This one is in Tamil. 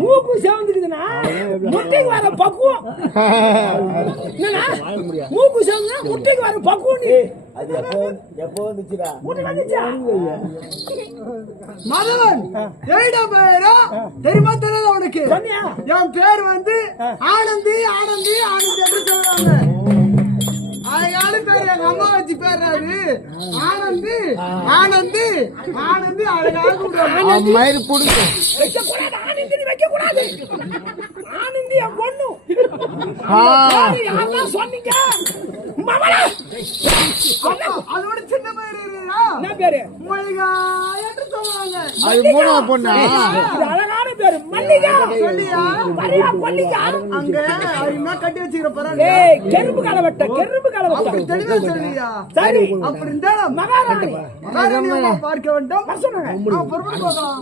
மூக்கு சேவந்துக்குதுன்னா முட்டைக்கு வர பக்குவம். மூக்கு சேவந்தா முட்டைக்கு வர பக்குவம். அது எப்போ வந்துச்சுடா? மதவன் தெரியுமா தெரியல உனக்கு? என் பேர் வந்து ஆனந்தி ஆனந்தி ஆனந்தி என்று சொல்லுவாங்க. அழகான பேர் எங்க அம்மா வச்சு பேர் ஆனந்தி ஆனந்தி ஆனந்தி அழகாக மயிறு பிடிக்கும். வைக்க கூடாது. ஆனந்தி என் பொண்ணு. யாரா சொன்னீங்க? அதோட சின்ன பேர் என்ன பேரு? மல்லிகா என்று சொல்லுவாங்க. அது மூணாவது பொண்ணா? அழகான பேரு மல்லிகா. சொல்லியா மல்லிகா அங்க அருமையா கட்டி வச்சுக்கிற பரவாயில்ல. கெரும்பு கலவட்ட கெரும்பு கலவட்ட அப்படி தெளிவா சொல்லியா? சரி அப்படி இருந்தா மகாராணி பார்க்க வேண்டும். சொன்னாங்க. புறப்பட்டு போகலாம்.